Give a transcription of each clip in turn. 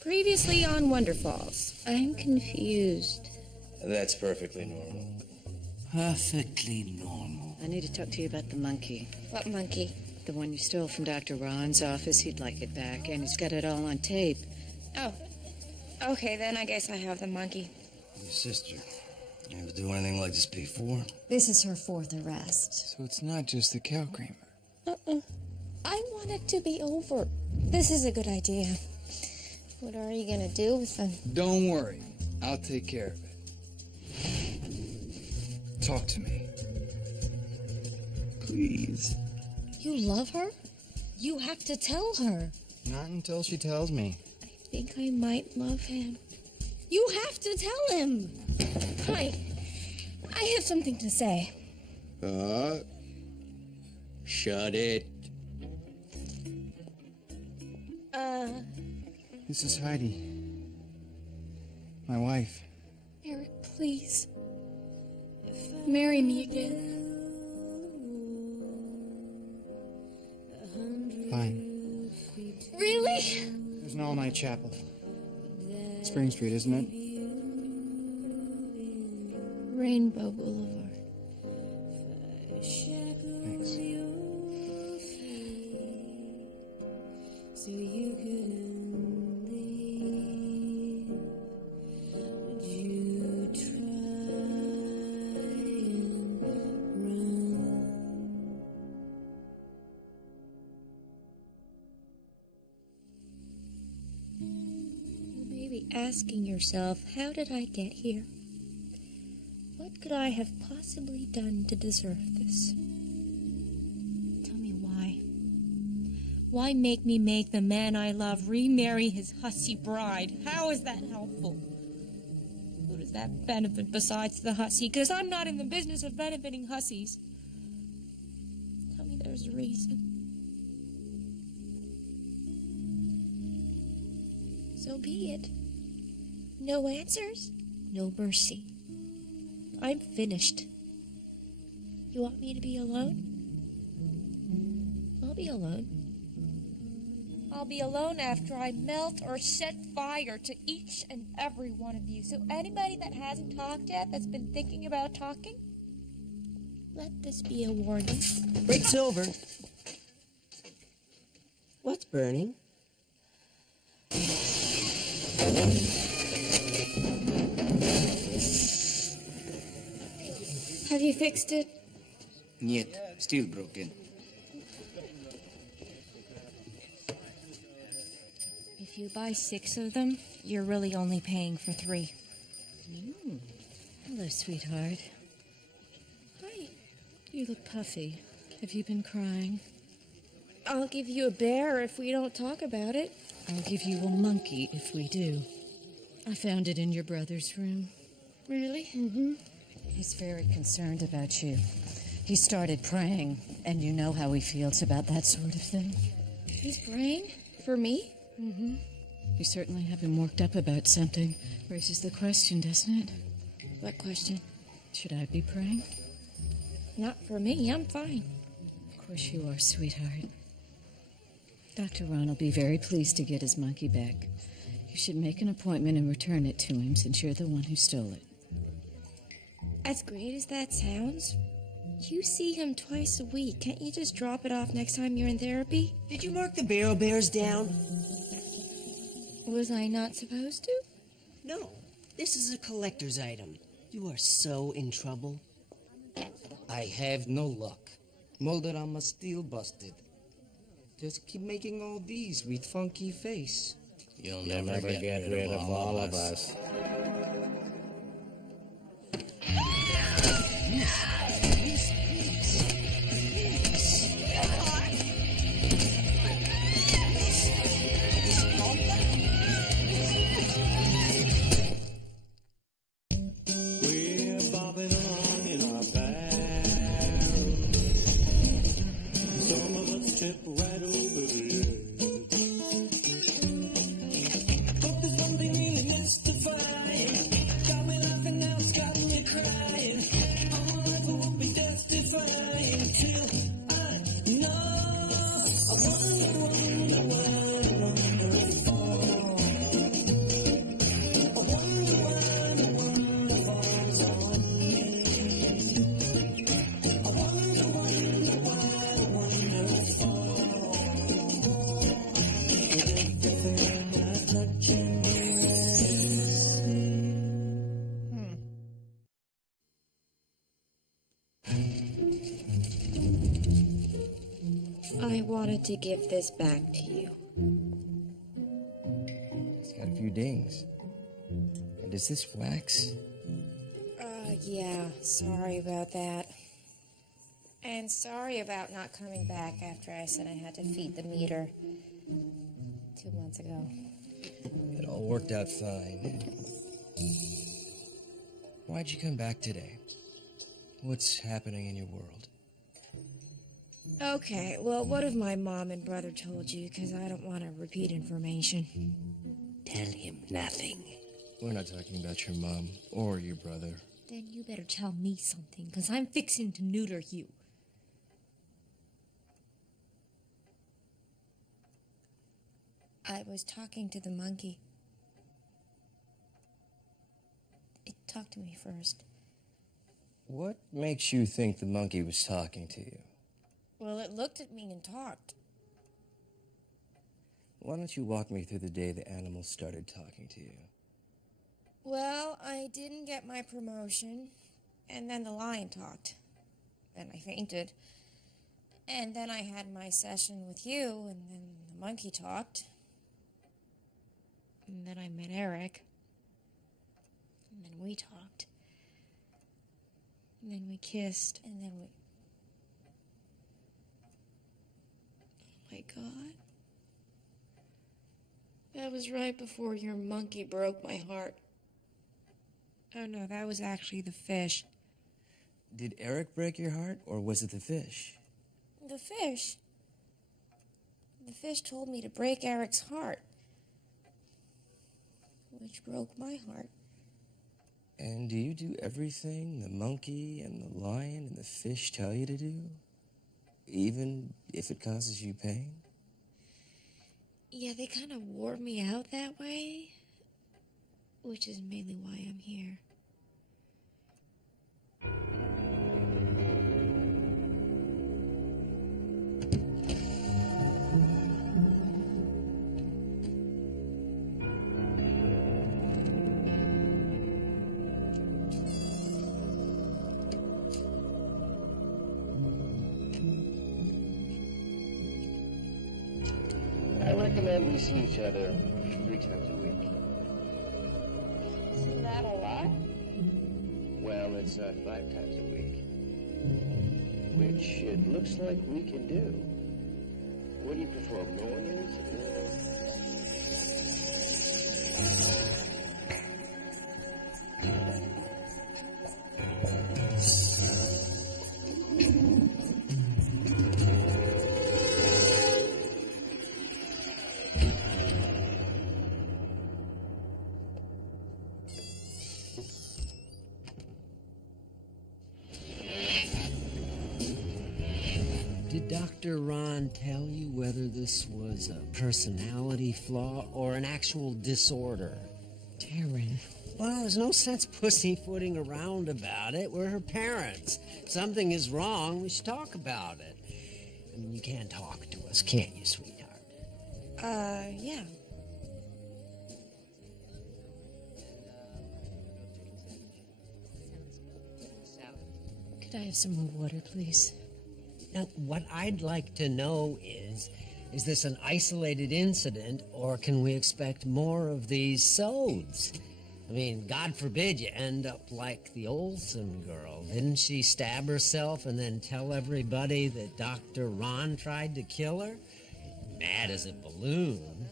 Previously on Wonderfalls. I'm confused. That's perfectly normal. Perfectly normal. I need to talk to you about the monkey. What monkey? The one you stole from Dr. Ron's office. He'd like it back, and he's got it all on tape. Oh. Okay, then I guess I have the monkey. Your sister. You ever do anything like this before? This is her fourth arrest. So it's not just the cow creamer. I want it to be over. This is a good idea. What are you gonna do with them? Don't worry. I'll take care of it. Talk to me. Please. You love her? You have to tell her. Not until she tells me. I think I might love him. You have to tell him. Hi. I have something to say. Shut it. This is Heidi. My wife. Eric, please. Marry me again. Fine. Really? There's an all-night chapel. Spring Street, isn't it? Rainbow Boulevard. Thanks. You may be asking yourself, how did I get here? What could I have possibly done to deserve this? Tell me why. Why make me make the man I love remarry his hussy bride? How is that helpful? Who does that benefit besides the hussy? Because I'm not in the business of benefiting hussies. Tell me there's a reason. So be it. No answers, no mercy. I'm finished. You want me to be alone? I'll be alone. I'll be alone after I melt or set fire to each and every one of you. So anybody that hasn't talked yet, that's been thinking about talking, let this be a warning. Break silver. What's burning? Have you fixed it? Yet. Still broken. If you buy 6 of them, you're really only paying for 3. Hello, sweetheart. Hi. You look puffy. Have you been crying? I'll give you a bear if we don't talk about it. I'll give you a monkey if we do. I found it in your brother's room. Really? Mm-hmm. He's very concerned about you. He started praying, and you know how he feels about that sort of thing. He's praying? For me? Mm-hmm. You certainly have him worked up about something. Raises the question, doesn't it? What question? Should I be praying? Not for me. I'm fine. Of course you are, sweetheart. Dr. Ron will be very pleased to get his monkey back. You should make an appointment and return it to him, since you're the one who stole it. As great as that sounds, you see him twice a week. Can't you just drop it off next time you're in therapy? Did you mark the barrel bears down? Was I not supposed to? No. This is a collector's item. You are so in trouble. I have no luck. Molderama still busted. Just keep making all these with funky face. You'll never get rid of all of us. We're bobbing along in our barrel. Some of us trip right over the edge. But there's one thing really mystifying. Got me laughing now, it's got me crying. All my life wanted to give this back to you. It's got a few dings. And is this wax? Yeah, sorry about that. And sorry about not coming back after I said I had to feed the meter 2 months ago. It all worked out fine. Why'd you come back today? What's happening in your world? Okay, well, what have my mom and brother told you? Because I don't want to repeat information. Tell him nothing. We're not talking about your mom or your brother. Then you better tell me something, because I'm fixing to neuter you. I was talking to the monkey. It talked to me first. What makes you think the monkey was talking to you? Well, it looked at me and talked. Why don't you walk me through the day the animal started talking to you? Well, I didn't get my promotion, and then the lion talked. Then I fainted. And then I had my session with you, and then the monkey talked. And then I met Eric. And then we talked. And then we kissed, and then we... Oh my God. That was right before your monkey broke my heart. Oh no, that was actually the fish. Did Eric break your heart, or was it the fish? The fish? The fish told me to break Eric's heart. Which broke my heart. And do you do everything the monkey and the lion and the fish tell you to do? Even if it causes you pain? Yeah, they kind of wore me out that way. Which is mainly why I'm here. I recommend we see each other 3 times a week. Isn't that a lot? Well, it's 5 times a week. Which it looks like we can do. What do you prefer, mornings Did Dr. Ron tell you whether this was a personality flaw or an actual disorder? Darren. Well, there's no sense pussyfooting around about it. We're her parents. If something is wrong, we should talk about it. I mean, you can talk to us, can't you, sweetheart? Yeah. Could I have some more water, please? Now, what I'd like to know is this an isolated incident, or can we expect more of these sods? I mean, God forbid you end up like the Olsen girl. Didn't she stab herself and then tell everybody that Dr. Ron tried to kill her? Mad as a balloon.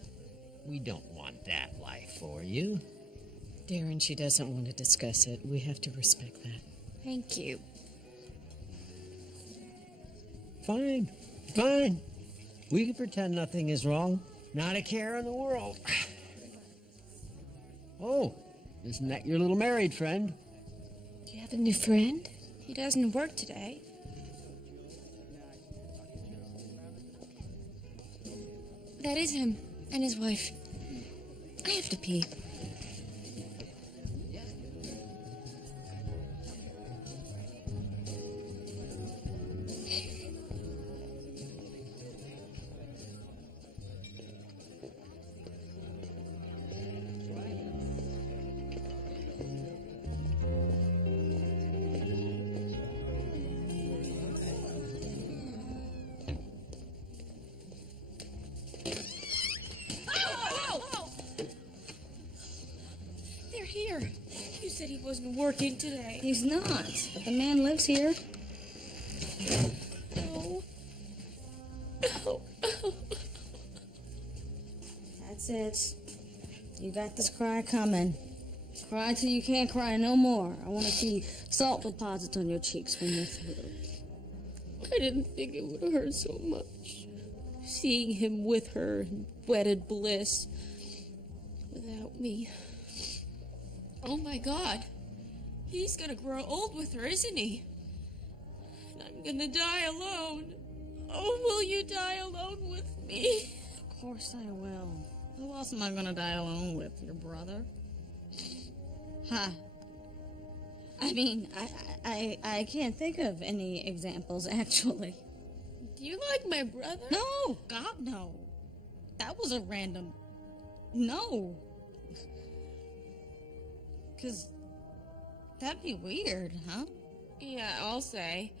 We don't want that life for you. Darren, she doesn't want to discuss it. We have to respect that. Thank you. Fine, fine. We can pretend nothing is wrong. Not a care in the world. Oh, isn't that your little married friend? Do you have a new friend? He doesn't work today. That is him and his wife. I have to pee. here? You said he wasn't working today. He's not, but the man lives here. No. No. That's it. You got this cry coming. Cry till you can't cry no more. I want to see salt deposits on your cheeks when you're through. I didn't think it would hurt so much. Seeing him with her in wedded bliss. Without me. Oh my God. He's gonna grow old with her, isn't he? And I'm gonna die alone. Oh, will you die alone with me? Of course I will. Who else am I gonna die alone with? Your brother? Huh. I mean, I can't think of any examples, actually. Do you like my brother? No! God, no. That was a random... No. 'Cause that'd be weird, huh? Yeah, I'll say.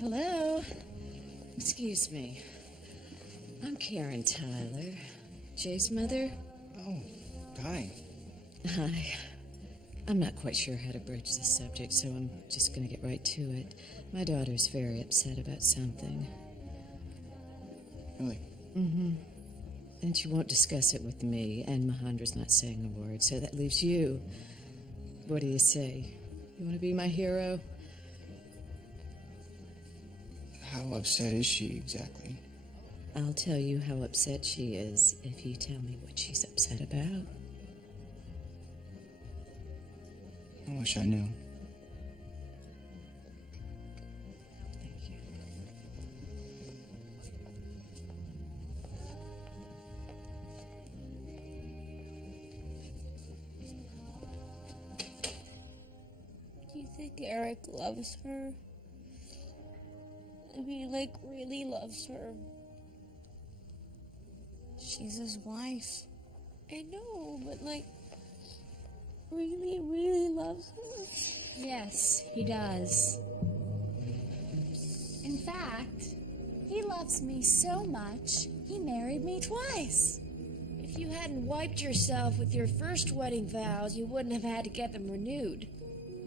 Hello. Excuse me. I'm Karen Tyler. Jay's mother. Oh, hi. Hi. I'm not quite sure how to broach the subject, so I'm just going to get right to it. My daughter's very upset about something. Really? Mm-hmm. And she won't discuss it with me, and Mahandra's not saying a word, so that leaves you. What do you say? You want to be my hero? How upset is she exactly? I'll tell you how upset she is if you tell me what she's upset about. I wish I knew. Thank you. Do you think Eric loves her? I mean, like, really loves her. She's his wife. I know, but like, really, really loves her? Yes, he does. In fact, he loves me so much, he married me twice. If you hadn't wiped yourself with your first wedding vows, you wouldn't have had to get them renewed.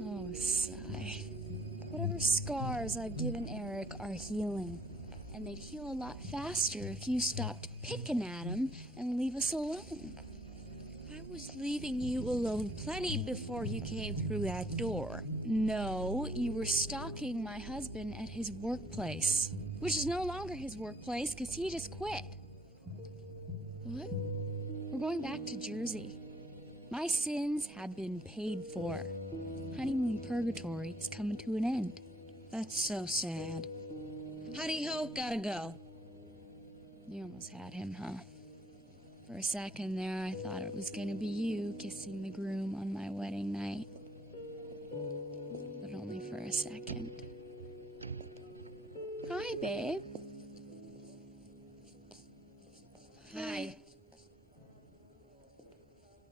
Oh, sigh. Whatever scars I've given Eric are healing. And they'd heal a lot faster if you stopped picking at him and leave us alone. I was leaving you alone plenty before you came through that door. No, you were stalking my husband at his workplace. Which is no longer his workplace because he just quit. What? We're going back to Jersey. My sins have been paid for. Honeymoon purgatory is coming to an end. That's so sad. Howdy ho, gotta go. You almost had him, huh? For a second there, I thought it was gonna be you kissing the groom on my wedding night. But only for a second. Hi, babe. Hi.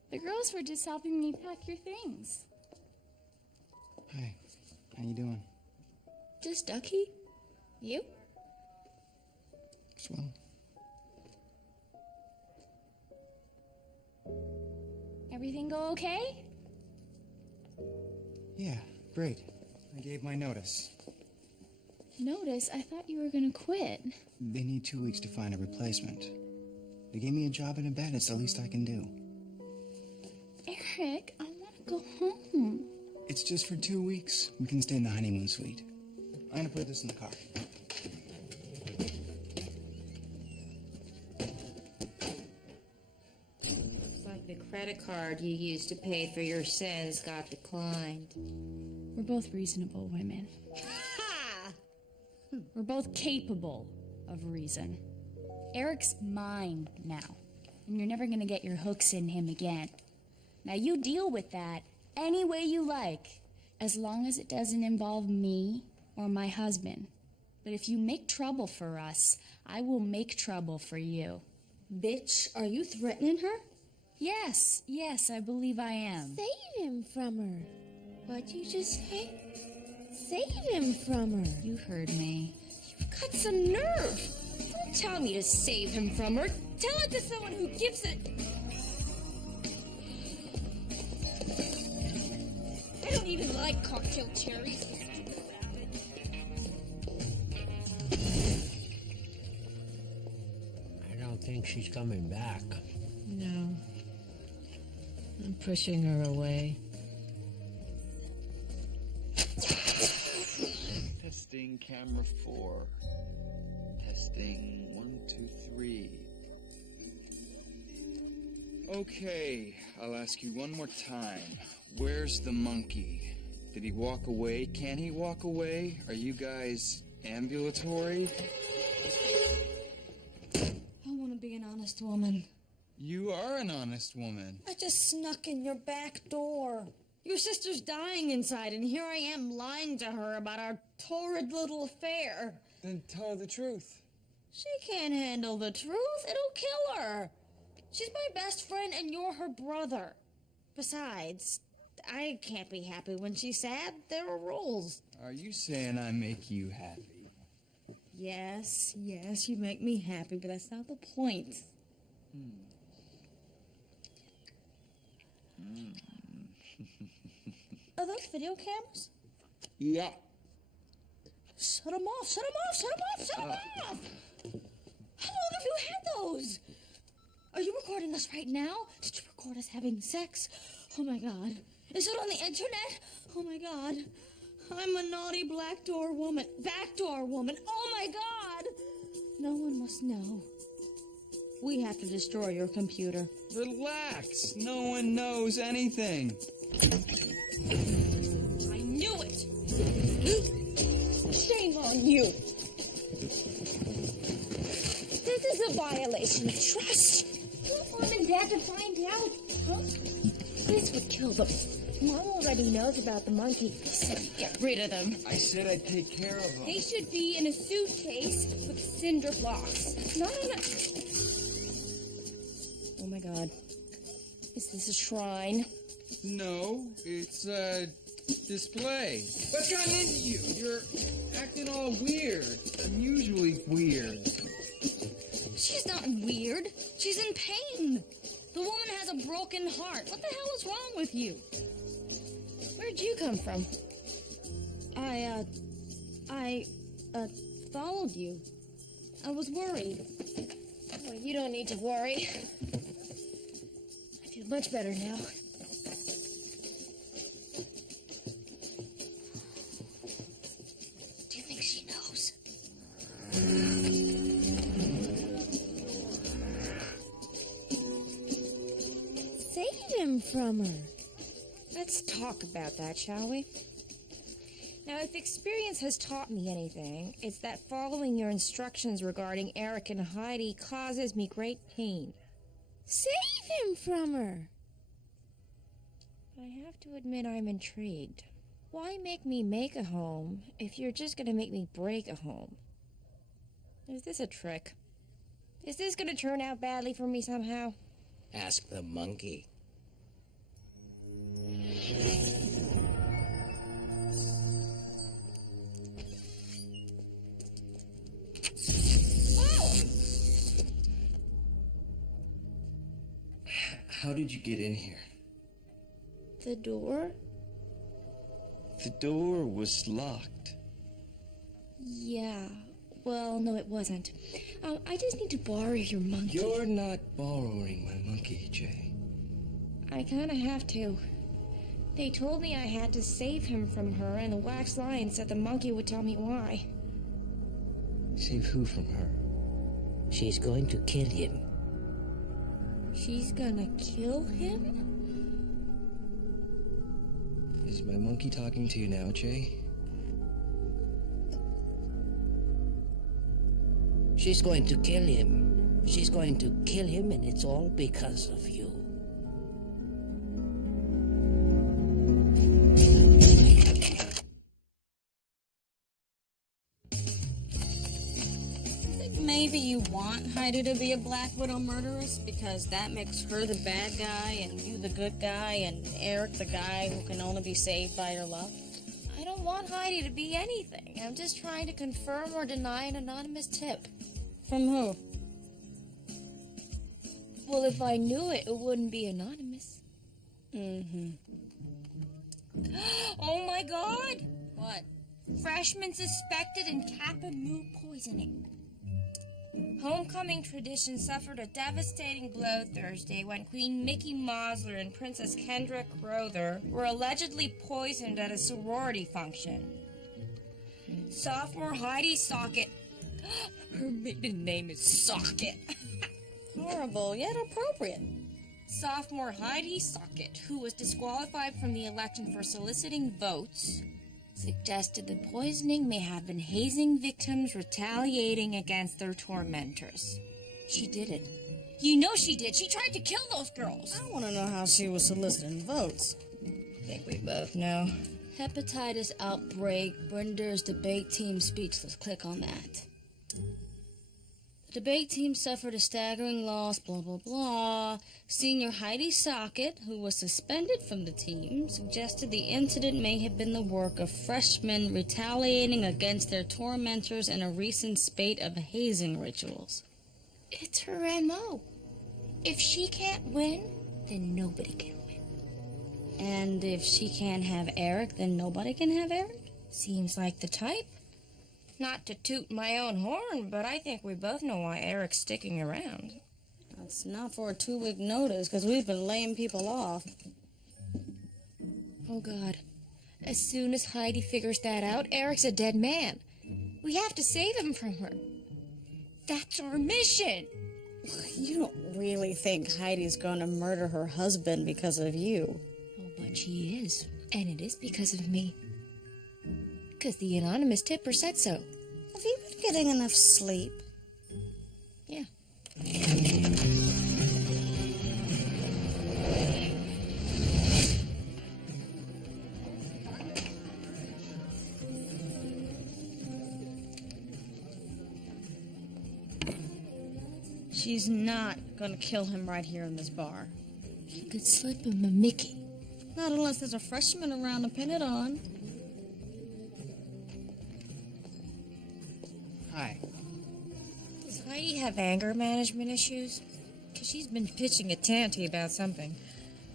The girls were just helping me pack your things. Hi. How you doing? Just Ducky? You? Swell. Everything go okay? Yeah, great. I gave my notice. Notice, I thought you were gonna quit. They need 2 weeks to find a replacement. They gave me a job in a bed. It's the least I can do. Eric, I wanna go home. It's just for 2 weeks. We can stay in the honeymoon suite. I'm gonna put this in the car. Looks like the credit card you used to pay for your sins got declined. We're both reasonable women. We're both capable of reason. Eric's mine now, and you're never gonna get your hooks in him again. Now you deal with that any way you like, as long as it doesn't involve me or my husband. But if you make trouble for us, I will make trouble for you. Bitch, are you threatening her? Yes, I believe I am. Save him from her. What'd you just say? Save him from her. You heard me. You've got some nerve. Don't tell me to save him from her. Tell it to someone who gives it. I don't even like cocktail cherries. I don't think she's coming back. No. I'm pushing her away. Testing camera 4. Testing 1, 2, 3. Okay, I'll ask you one more time. Where's the monkey? Did he walk away? Can he walk away? Are you guys ambulatory? I want to be an honest woman. You are an honest woman. I just snuck in your back door. Your sister's dying inside, and here I am lying to her about our torrid little affair. Then tell her the truth. She can't handle the truth. It'll kill her. She's my best friend, and you're her brother. Besides, I can't be happy when she's sad. There are rules. Are you saying I make you happy? Yes, you make me happy, but that's not the point. Are those video cameras? Yeah. Shut them off, shut them off, shut them off, shut them off! How long have you had those? Are you recording us right now? Did you record us having sex? Oh my god. Is it on the internet? Oh my god. I'm a naughty backdoor woman. Oh my god! No one must know. We have to destroy your computer. Relax. No one knows anything. I knew it! Shame on you! This is a violation of trust. You want Mom and Dad to find out, huh? This would kill them. Mom already knows about the monkey. I said get rid of them. I said I'd take care of them. They should be in a suitcase with cinder blocks. Not on a... Oh my god. Is this a shrine? No, it's a display. What's gotten into you? You're acting all weird. Unusually weird. She's not weird. She's in pain. The woman has a broken heart. What the hell is wrong with you? Where'd you come from? I followed you. I was worried. Well, you don't need to worry. I feel much better now. Do you think she knows? Save him from her. Let's talk about that, shall we? Now, if experience has taught me anything, it's that following your instructions regarding Eric and Heidi causes me great pain. Save him from her! I have to admit I'm intrigued. Why make me make a home if you're just gonna make me break a home? Is this a trick? Is this gonna turn out badly for me somehow? Ask the monkey. How did you get in here? The door? The door was locked. Yeah. Well, no, it wasn't. I just need to borrow your monkey. You're not borrowing my monkey, Jay. I kind of have to. They told me I had to save him from her, and the wax lion said the monkey would tell me why. Save who from her? She's going to kill him. She's gonna kill him? Is my monkey talking to you now, Jay? She's going to kill him. She's going to kill him, and it's all because of you. Maybe you want Heidi to be a Black Widow murderess because that makes her the bad guy and you the good guy and Eric the guy who can only be saved by your love? I don't want Heidi to be anything. I'm just trying to confirm or deny an anonymous tip. From who? Well, if I knew it, it wouldn't be anonymous. Mm-hmm. Oh my god! What? Freshman suspected in Kappa Mu poisoning. Homecoming tradition suffered a devastating blow Thursday when Queen Mickey Mosler and Princess Kendra Crowther were allegedly poisoned at a sorority function. Sophomore Heidi Socket. Her maiden name is Socket. Horrible, yet appropriate. Sophomore Heidi Socket, who was disqualified from the election for soliciting votes, suggested the poisoning may have been hazing victims retaliating against their tormentors. She did it. You know she did. She tried to kill those girls. I want to know how she was soliciting votes. I think we both know. Hepatitis outbreak renders debate team speechless. Click on that. The debate team suffered a staggering loss, blah, blah, blah. Senior Heidi Socket, who was suspended from the team, suggested the incident may have been the work of freshmen retaliating against their tormentors in a recent spate of hazing rituals. It's her M.O. If she can't win, then nobody can win. And if she can't have Eric, then nobody can have Eric? Seems like the type. Not to toot my own horn, but I think we both know why Eric's sticking around. That's not for a 2-week notice, because we've been laying people off. Oh, God. As soon as Heidi figures that out, Eric's a dead man. We have to save him from her. That's our mission. You don't really think Heidi's going to murder her husband because of you? Oh, but she is. And it is because of me. Because the anonymous tipper said so. Have you been getting enough sleep? Yeah. She's not going to kill him right here in this bar. She could slip him a Mickey. Not unless there's a freshman around to pin it on. Hi. Does Heidi have anger management issues? Because she's been pitching a tanty about something.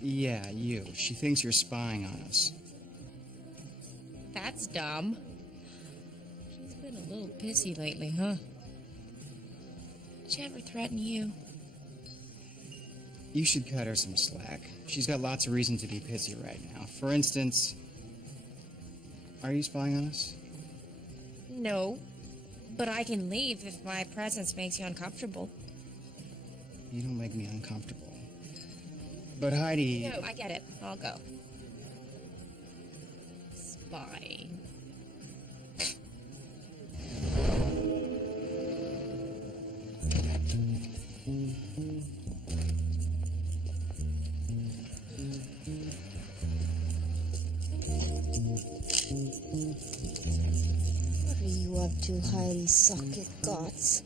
Yeah, you. She thinks you're spying on us. That's dumb. She's been a little pissy lately, huh? Did she ever threaten you? You should cut her some slack. She's got lots of reason to be pissy right now. For instance, are you spying on us? No. But I can leave if my presence makes you uncomfortable. You don't make me uncomfortable. But Heidi... No, I get it. I'll go. Spying. What are you up to, Heidi Socket Gots?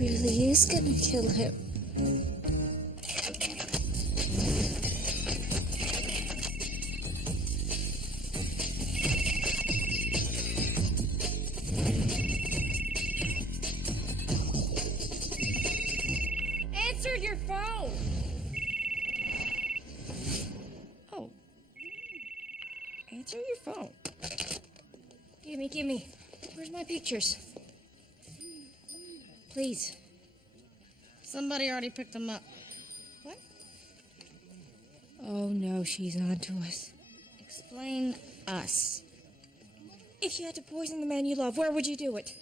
Really is gonna kill him. Answer your phone! Oh. Answer your phone. Gimme. Where's my pictures? Please. Somebody already picked them up. What? Oh no, she's on to us. Explain us. If you had to poison the man you love, where would you do it?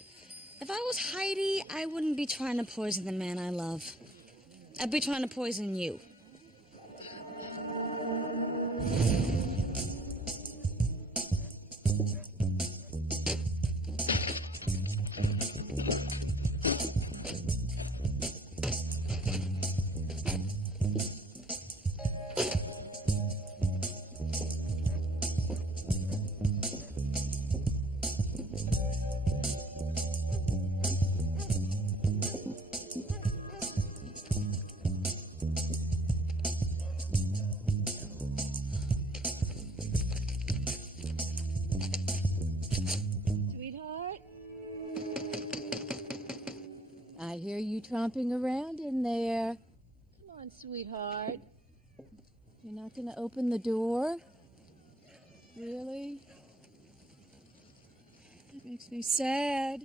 If I was Heidi, I wouldn't be trying to poison the man I love. I'd be trying to poison you. hear you tromping around in there. Come on, sweetheart. You're not going to open the door? Really? That makes me sad.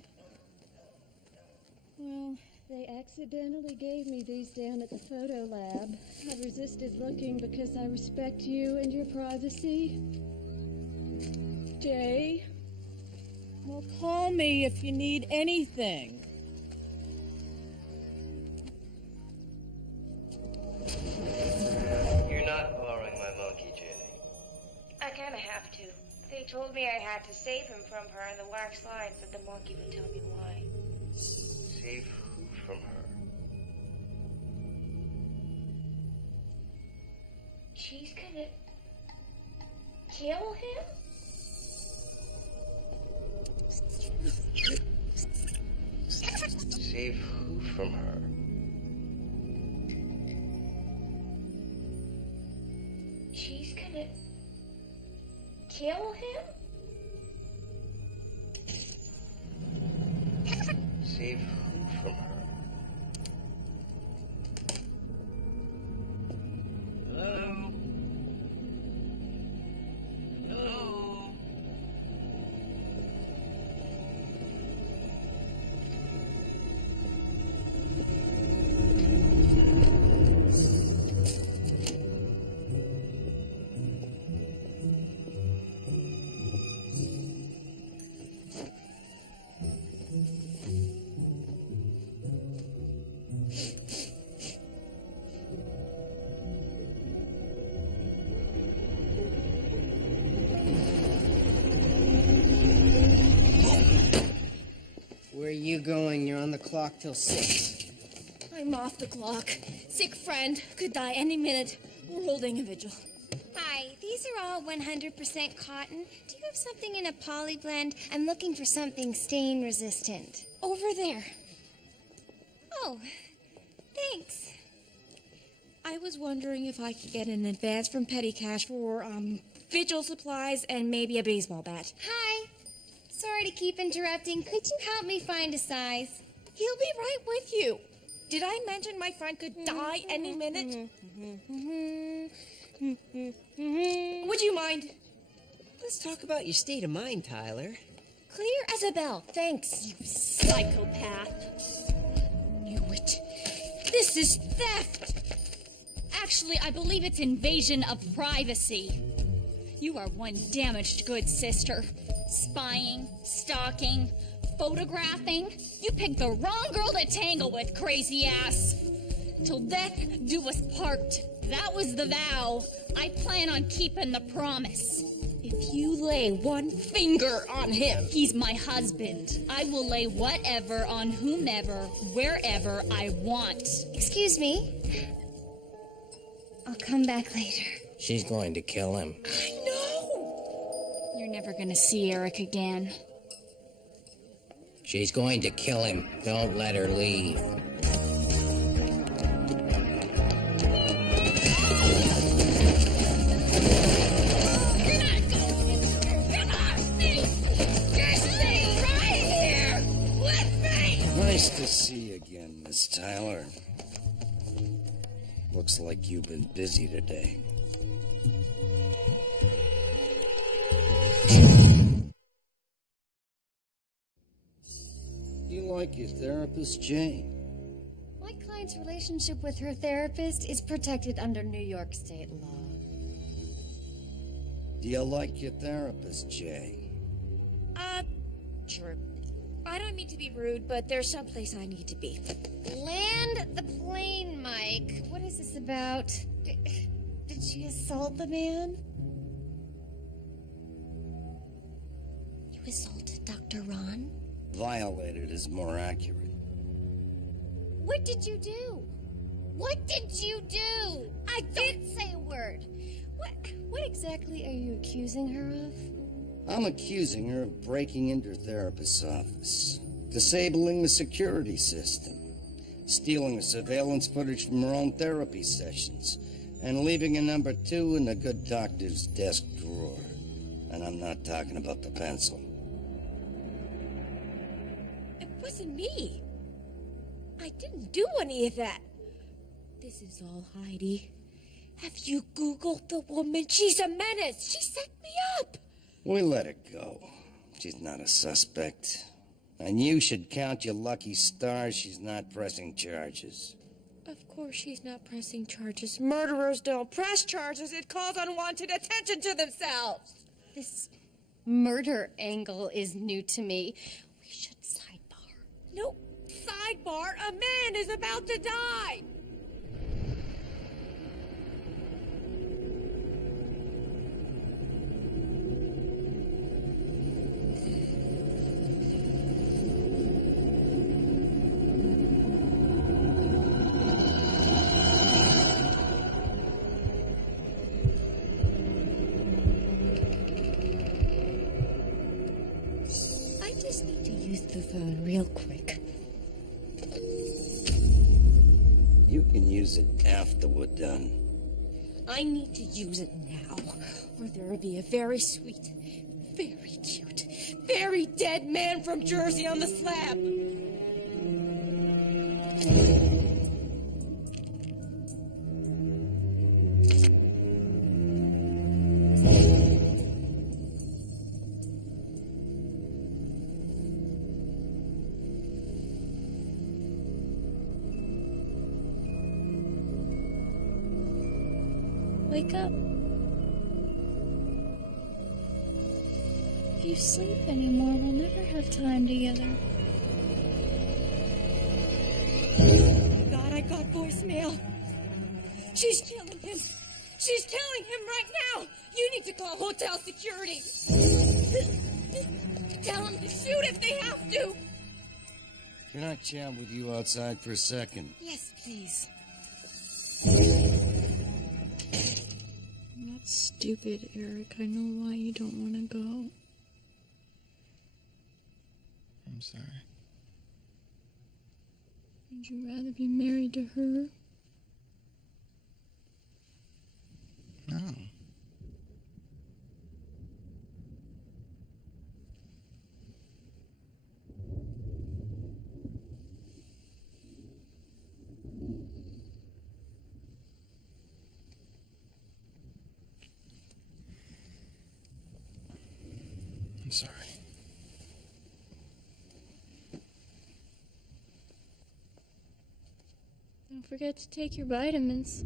Well, they accidentally gave me these down at the photo lab. I resisted looking because I respect you and your privacy. Jay, well, call me if you need anything. You're not borrowing my monkey, Jay. I kinda have to. They told me I had to save him from her, and the wax line said the monkey would tell me why. Save who from her? She's gonna kill him? Save who from her? She's gonna kill him? Save who from her? Hello? Hello? Where are you going? You're on the clock till 6. I'm off the clock. Sick friend. Could die any minute. We're holding a vigil. Hi, these are all 100% cotton. Do you have something in a poly blend? I'm looking for something stain resistant. Over there. Oh, thanks. I was wondering if I could get an advance from Petty Cash for, vigil supplies and maybe a baseball bat. Hi. Sorry to keep interrupting. Could you help me find a size? He'll be right with you. Did I mention my friend could die any minute? Would you mind? Let's talk about your state of mind, Tyler. Clear as a bell. Thanks, you psychopath. Knew it. This is theft. Actually, I believe it's invasion of privacy. You are one damaged good sister. Spying, stalking, photographing. You picked the wrong girl to tangle with, crazy ass. Till death do us part. That was the vow. I plan on keeping the promise. If you lay one finger on him, He's my husband. I will lay whatever on whomever, wherever I want. Excuse me. I'll come back later. She's going to kill him. I know. You're never gonna see Eric again. She's going to kill him. Don't let her leave. Nice to see you again, Miss Tyler. Looks like you've been busy today. You like your therapist, Jay? My client's relationship with her therapist is protected under New York state law. Do you like your therapist, Jay? Sure. I don't mean to be rude, but there's someplace I need to be. Land the plane, Mike. What is this about? Did she assault the man? You assaulted Dr. Ron? Violated is more accurate. What did you do? What did you do? I didn't say a word. What exactly are you accusing her of? I'm accusing her of breaking into her therapist's office, disabling the security system, stealing the surveillance footage from her own therapy sessions, and leaving a number 2 in the good doctor's desk drawer. And I'm not talking about the pencil. It wasn't me. I didn't do any of that. This is all Heidi. Have you Googled the woman? She's a menace. She set me up. We let her go. She's not a suspect. And you should count your lucky stars she's not pressing charges. Of course she's not pressing charges. Murderers don't press charges. It calls unwanted attention to themselves. This murder angle is new to me. We should sidebar. No, sidebar. A man is about to die. The phone real quick. You can use it after we're done. I need to use it now, or there will be a very sweet, very cute, very dead man from Jersey on the slab. Wake up. If you sleep anymore, we'll never have time together. God, I got voicemail. She's killing him. She's killing him right now. You need to call hotel security. Tell them to shoot if they have to. Can I chat with you outside for a second? Yes, please. I'm not stupid, Eric. I know why you don't want to go. I'm sorry. Would you rather be married to her? No. I'm sorry. Don't forget to take your vitamins.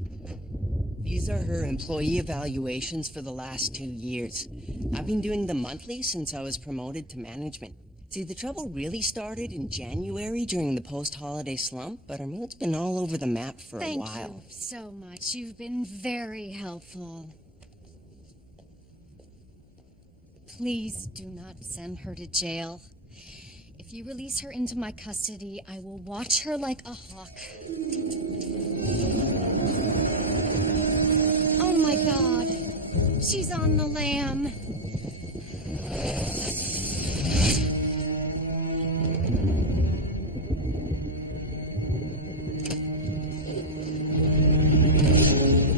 These are her employee evaluations for the last 2 years. I've been doing them monthly since I was promoted to management. See, the trouble really started in January during the post-holiday slump, but our mood's been all over the map for a while. Thank you so much. You've been very helpful. Please do not send her to jail. If you release her into my custody, I will watch her like a hawk. Oh my God. She's on the lam.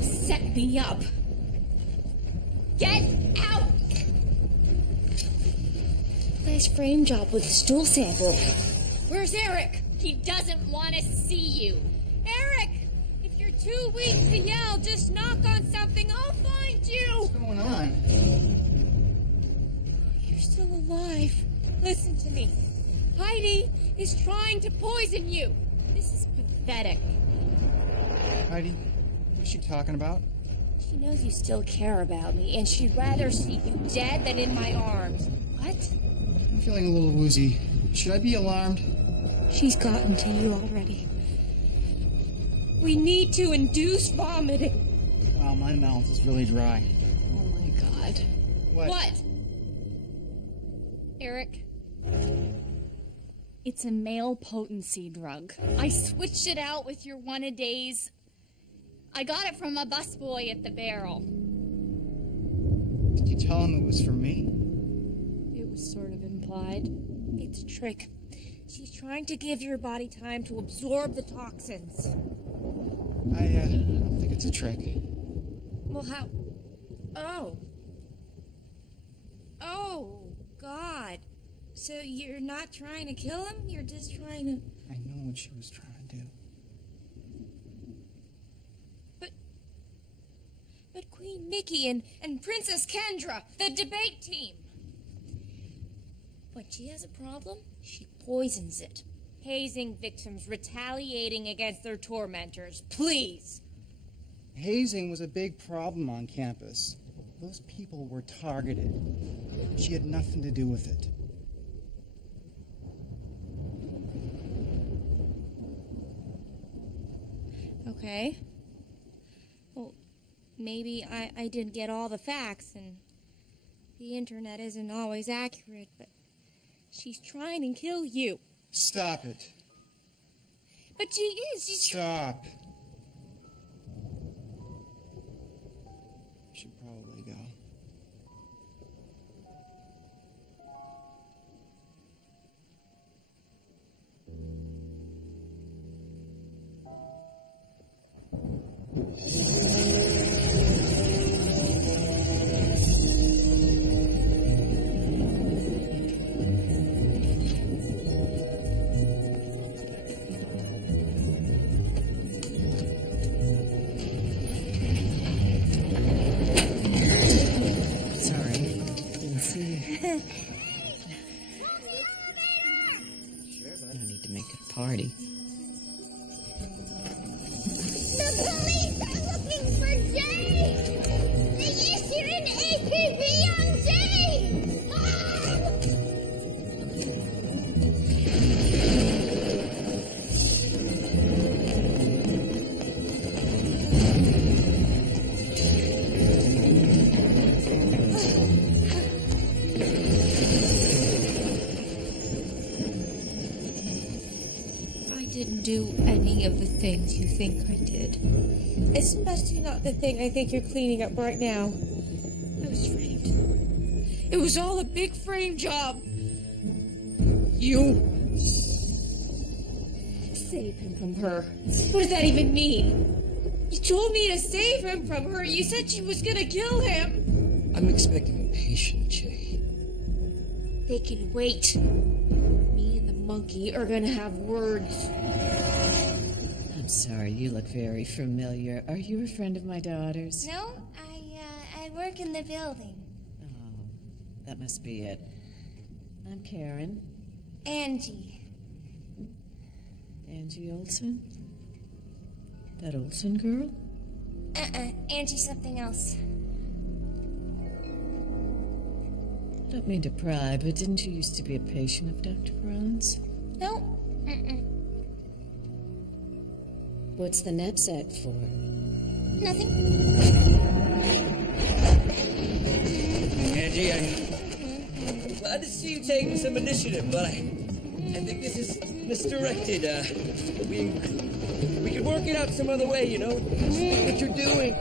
Set me up. Get out! Nice frame job with the stool sample. Where's Eric? He doesn't want to see you. Eric! If you're too weak to yell, just knock on something. I'll find you. What's going on? You're still alive. Listen to me. Heidi is trying to poison you. This is pathetic. Heidi, what's she talking about? She knows you still care about me, and she'd rather see you dead than in my arms. What? I'm feeling a little woozy. Should I be alarmed? She's gotten to you already. We need to induce vomiting. Wow, my mouth is really dry. Oh my God. What? Eric. It's a male potency drug. I switched it out with your one-a-days. I got it from a busboy at the Barrel. Did you tell him it was for me? It was sort of implied. It's a trick. She's trying to give your body time to absorb the toxins. I don't think it's a trick. Well, how? Oh, God. So you're not trying to kill him? You're just trying to... I know what she was trying to do. Mickey and Princess Kendra, the debate team. When she has a problem, she poisons it. Hazing victims, retaliating against their tormentors. Please. Hazing was a big problem on campus. Those people were targeted. She had nothing to do with it. Okay. Well, maybe I didn't get all the facts, and the internet isn't always accurate, but she's trying to kill you. Stop it. But she is. Stop. Should probably go. No need to make it a party. The police are looking for Jay! They issued an APB on Jay! I didn't do any of the things you think I did. Especially not the thing I think you're cleaning up right now. I was framed. It was all a big frame job. You save him from her. What does that even mean? You told me to save him from her. You said she was gonna kill him. I'm expecting a patient, Jay. They can wait. Me and the monkey are gonna have words. I'm sorry, you look very familiar. Are you a friend of my daughter's? No, I work in the building. Oh, that must be it. I'm Karen. Angie. Angie Olsen? That Olsen girl? Angie something else. I don't mean to pry, but didn't you used to be a patient of Dr. Brown's? No. What's the knapsack for? Nothing. Angie, I'm glad to see you taking some initiative, but I think this is misdirected. We could work it out some other way, you know? What you're doing.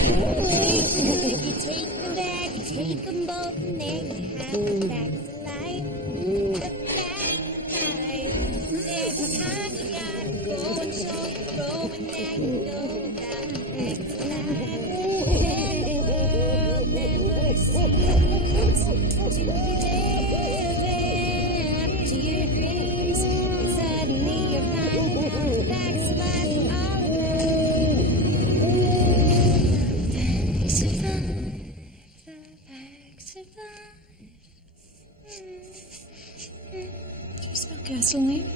If you take the bag, you take them both, and there you have the bags of life. The bags of life. There's a time you gotta go and show you go, and now you know about the bags of life. And the world never seems to be living up to your dreams. And suddenly you're finding out the bags of life are all around. Do you smell gasoline?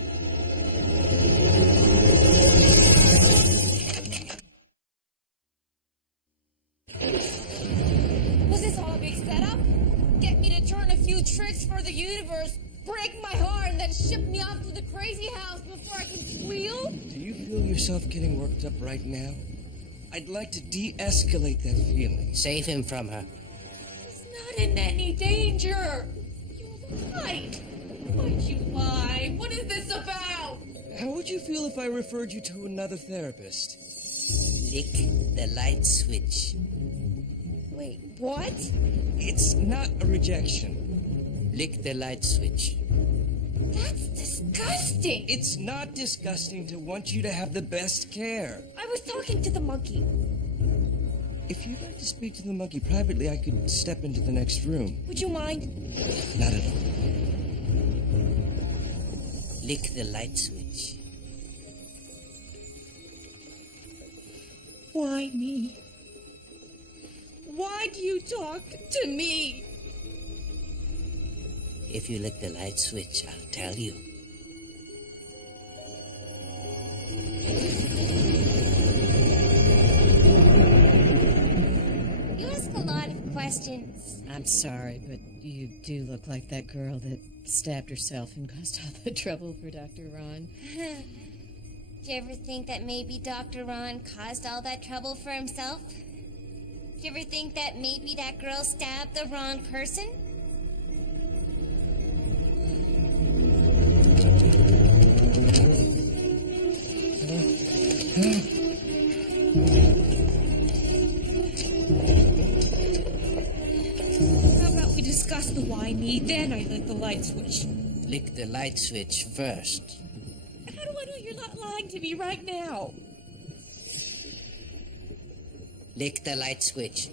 Was this all a big setup? Get me to turn a few tricks for the universe, break my heart, and then ship me off to the crazy house before I can squeal? Do you feel yourself getting worked up right now? I'd like to de-escalate that feeling. Save him from her. He's not in any danger. You lied. Why'd you lie? What is this about? How would you feel if I referred you to another therapist? Lick the light switch. Wait, what? It's not a rejection. Lick the light switch. That's disgusting. It's not disgusting to want you to have the best care. I was talking to the monkey. If you'd like to speak to the monkey privately, I could step into the next room. Would you mind? Not at all. Lick the light switch. Why me? why do you talk to me? If you lick the light switch, I'll tell you. You ask a lot of questions. I'm sorry, but you do look like that girl that stabbed herself and caused all the trouble for Dr. Ron. Do you ever think that maybe Dr. Ron caused all that trouble for himself? Do you ever think that maybe that girl stabbed the wrong person? How about we discuss the why me, then I lick the light switch. Lick the light switch first. How do I know you're not lying to me right now? Lick the light switch.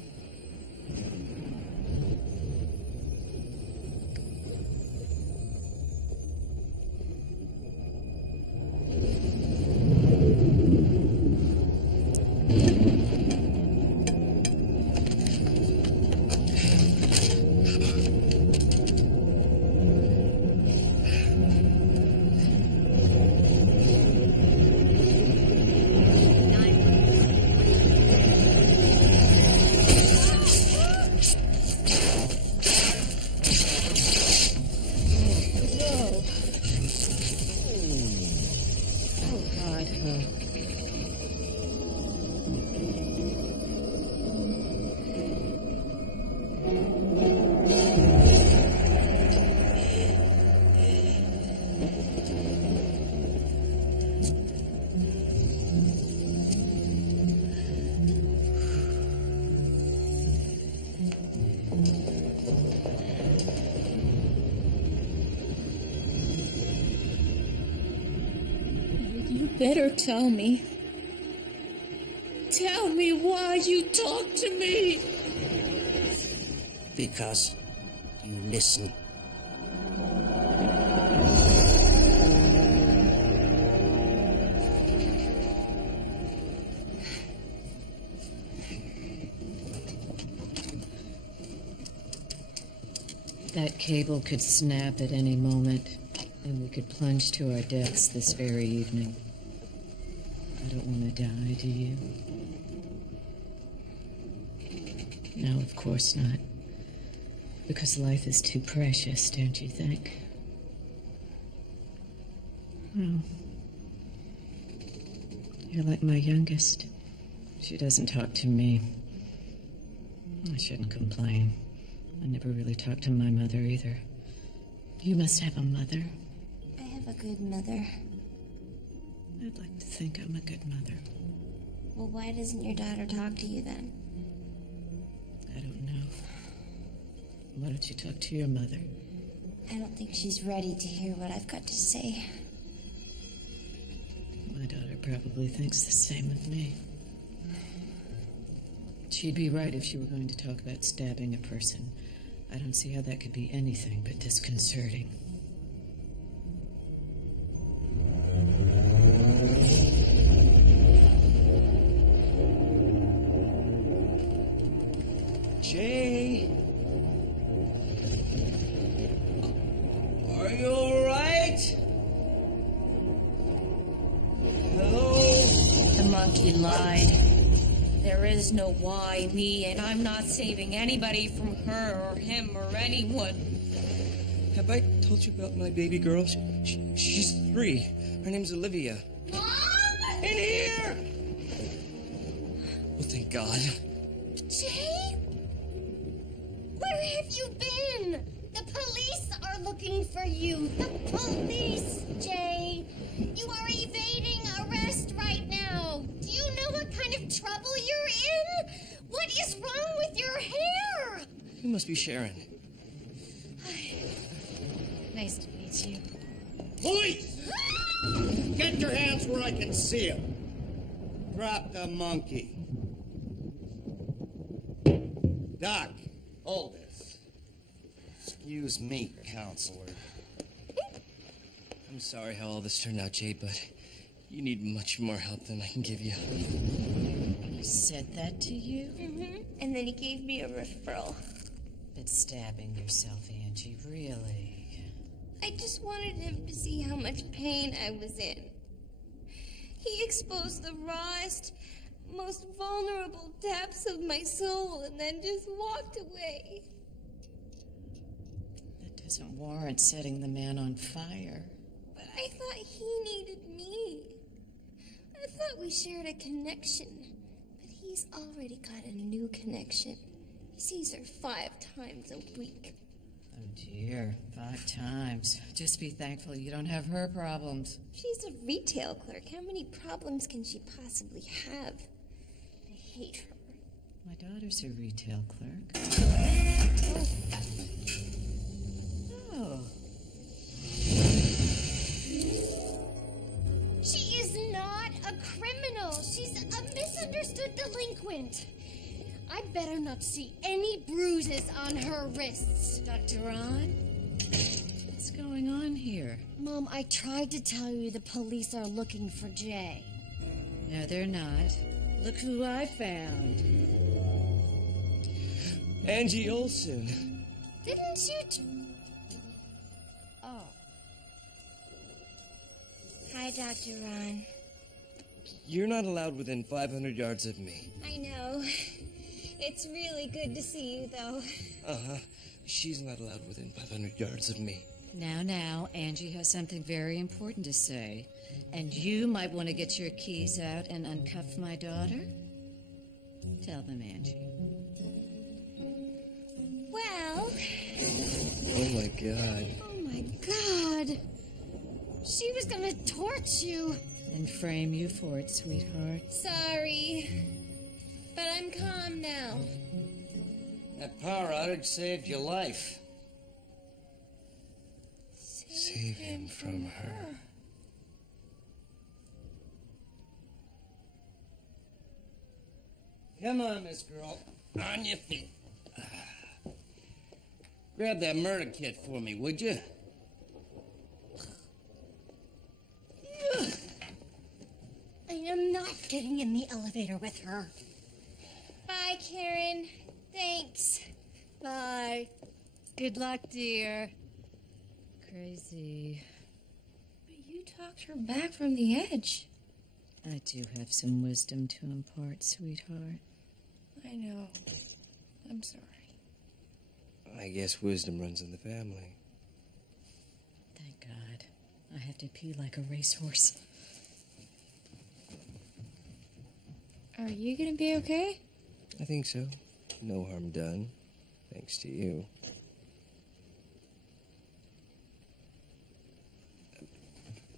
Better tell me. Tell me why you talk to me. Because you listen. That cable could snap at any moment, and we could plunge to our deaths this very evening. I don't want to die, do you? No, of course not. Because life is too precious, don't you think? Well, you're like my youngest. She doesn't talk to me. I shouldn't complain. I never really talked to my mother either. You must have a mother. I have a good mother. I'd like to think I'm a good mother. Well, why doesn't your daughter talk to you then? I don't know. Why don't you talk to your mother? I don't think she's ready to hear what I've got to say. My daughter probably thinks the same of me. She'd be right if she were going to talk about stabbing a person. I don't see how that could be anything but disconcerting. Jay? Are you alright? Hello? The monkey lied. There is no why me, and I'm not saving anybody from her or him or anyone. Have I told you about my baby girl? She's 3. Her name's Olivia. Mom? In here! Oh, thank God. Jay? Where have you been? The police are looking for you. The police, Jay. You are evading arrest right now. Do you know what kind of trouble you're in? What is wrong with your hair? You must be Sharon. Nice to meet you. Police! Get your hands where I can see them. Drop the monkey. Doc, hold this. Excuse me, counselor. I'm sorry how all this turned out, Jay, but you need much more help than I can give you. He said that to you? Mm-hmm. And then he gave me a referral. But stabbing yourself, Angie, really? I just wanted him to see how much pain I was in. He exposed the rawest, most vulnerable depths of my soul and then just walked away. That doesn't warrant setting the man on fire. But I thought he needed me. I thought we shared a connection. But he's already got a new connection. He sees her 5 times a week. Oh, dear. 5 times. Just be thankful you don't have her problems. She's a retail clerk. How many problems can she possibly have? I hate her. My daughter's a retail clerk. Oh. She is not a criminal. She's a misunderstood delinquent. I better not see any bruises on her wrists. Dr. Ron? What's going on here? Mom, I tried to tell you the police are looking for Jay. No, they're not. Look who I found. Angie Olsen. Didn't you... Oh. Hi, Dr. Ron. You're not allowed within 500 yards of me. I know. It's really good to see you, though. Uh-huh. She's not allowed within 500 yards of me. Now, Angie has something very important to say. And you might want to get your keys out and uncuff my daughter? Tell them, Angie. Well... Oh, my God. Oh, my God. She was gonna torch you. And frame you for it, sweetheart. Sorry. But I'm calm now. That power outage saved your life. Save him from her. Come on, Miss Girl. On your feet. Grab that murder kit for me, would you? I am not getting in the elevator with her. Bye, Karen. Thanks. Bye. Good luck, dear. Crazy. But you talked her back from the edge. I do have some wisdom to impart, sweetheart. I know. I'm sorry. I guess wisdom runs in the family. Thank God. I have to pee like a racehorse. Are you gonna be okay? I think so. No harm done. Thanks to you.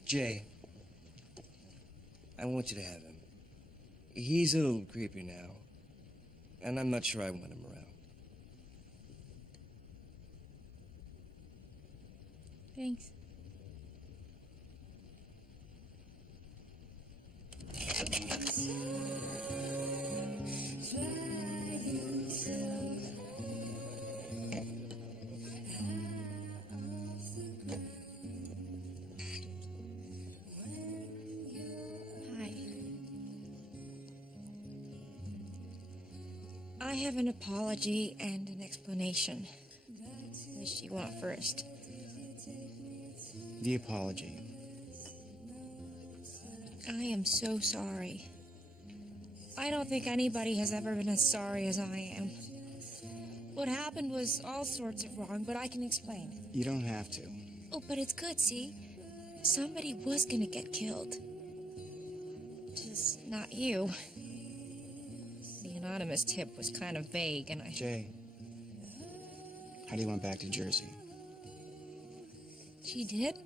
Jay, I want you to have him. He's a little creepy now, and I'm not sure I want him around. Thanks. I have an apology and an explanation. Which do you want first? The apology. I am so sorry. I don't think anybody has ever been as sorry as I am. What happened was all sorts of wrong, but I can explain. You don't have to. Oh, but it's good, see? Somebody was gonna get killed. Just not you. The anonymous tip was kind of vague, and Jay, Heidi went back to Jersey. She did?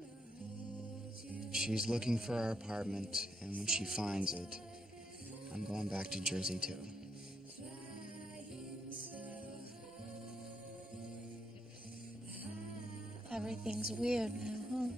She's looking for our apartment, and when she finds it, I'm going back to Jersey, too. Everything's weird now, huh?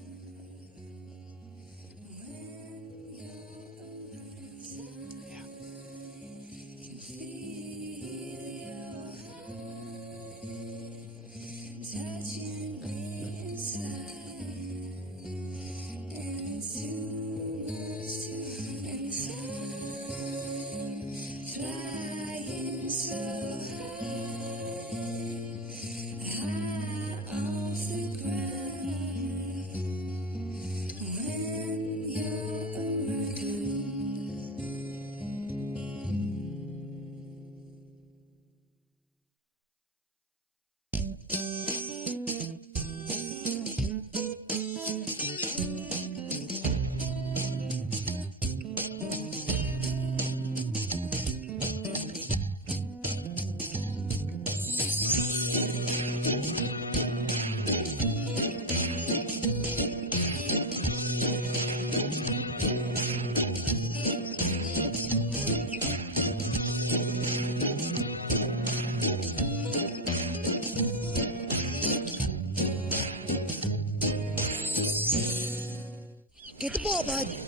Try the ball, bud.